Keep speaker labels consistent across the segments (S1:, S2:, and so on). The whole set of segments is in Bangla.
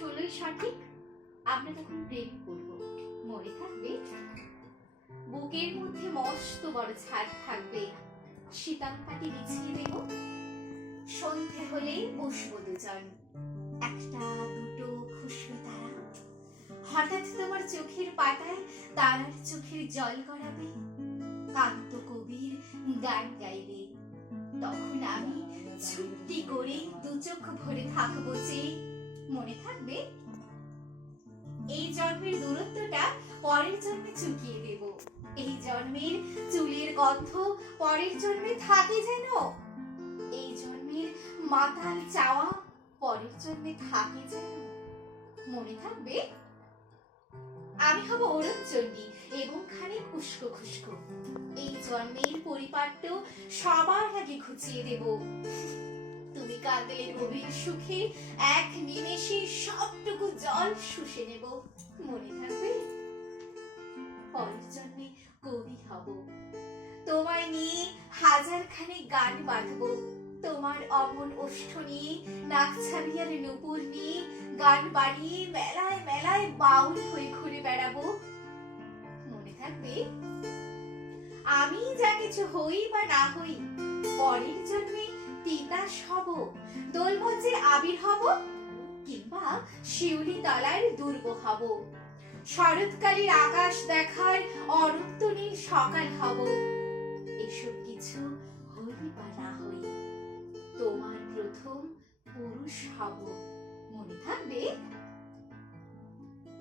S1: ষোলোই সঠিক? আমরা তখন প্রেম করব। মনে থাকবে? বুকের মধ্যে মস্ত বড় ছাদ থাকবে। শীতল কাটি বিছিয়ে দেব। সন্ধে হলেই বসবো দুজন একটা, দুটো খুশবে তারা। হঠাৎ তোমার চোখের পাতায় তারার চোখের জল গড়াবে। কান্ত কবির গান গাইবে। তখন আমি ছুটি করে দু চোখ ভরে থাকব যে মনে থাকবে? এই জন্মের দূরত্বটা পরের জন্মে চুকিয়ে দেব। এই জন্মের চুলের গন্ধ পরের জন্মে থাকে যেন। এই জন্মের মাতাল চাওয়া পরের জন্মে থাকে যেন। মনে থাকবে? আমি হব অরুণচণ্ডী এবং খানে খুশকো খুশকো। এই জন্মের পরিপাট্য সবার আগে ঘুচিয়ে দেব। তুমি গভীর সুখে এক নিমেষে সবটুকু জল শুষে নেব। মনে থাকবে? পরের জন্মে কবি হব। তোমায় নিয়ে হাজারখানে গান বাঁধবো। তোমার অমন ওষ্ঠ নিয়ে, নাক ছাবিয়ার নুপুর নিয়ে গান বাড়িয়ে মেলায় মেলায় বাউল হয়ে ঘুরে বেড়াবো। মনে থাকবে? আমি যা কিছু হই বা না হই, পরের জন্মে তিতাস হব দোলমঞ্চে আবির হব কিংবা শিউলি তলার দুর্গ হব। শরৎকালীর আকাশ দেখার অনন্ত নীল সকাল হব। এসব কিছু হই বা না হই তোমার প্রথম পুরুষ হব। মনে থাকবে?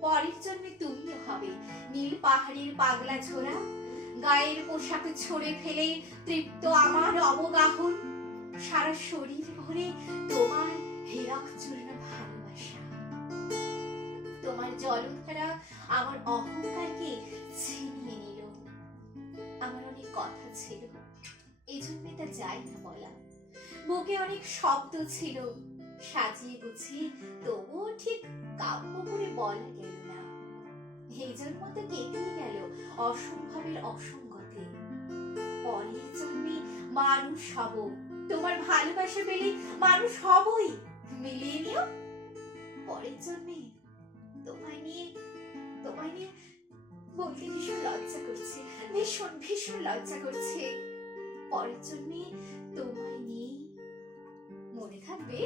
S1: পরের জন্মে তুমিও হবে। নীল পাহাড়ের পাগলা ঝোড়া, গায়ের পোশাক ছড়ে ফেলে তৃপ্ত আমার অবগাহন সারা শরীর ভরে তোমার হীরক চূর্ণ ভালোবাসা। তোমার জলধারা আমার অহংকারকে ছিনিয়ে নিল। আমার অনেক কথা ছিল এই জন্য তা যাই না বলা। বুকে অনেক শব্দ ছিল, সাজিয়ে গুছিয়ে তবুও ঠিক কাব্য করে বলা গেল না। এই জন্ম তো কেটেই গেল অসম্ভবের অসঙ্গতে। পরের জন্মে মানুষ হব তোমার ভালোবাসা পেলে মানুষ হবই। মিলিয়ে নিও। পরের জন্মে তোমায় নিয়ে তোমায় নিয়ে বলতে ভীষণ লজ্জা করছে, ভীষণ ভীষণ লজ্জা করছে। পরের জন্মে তোমায় নিয়ে মনে থাকবে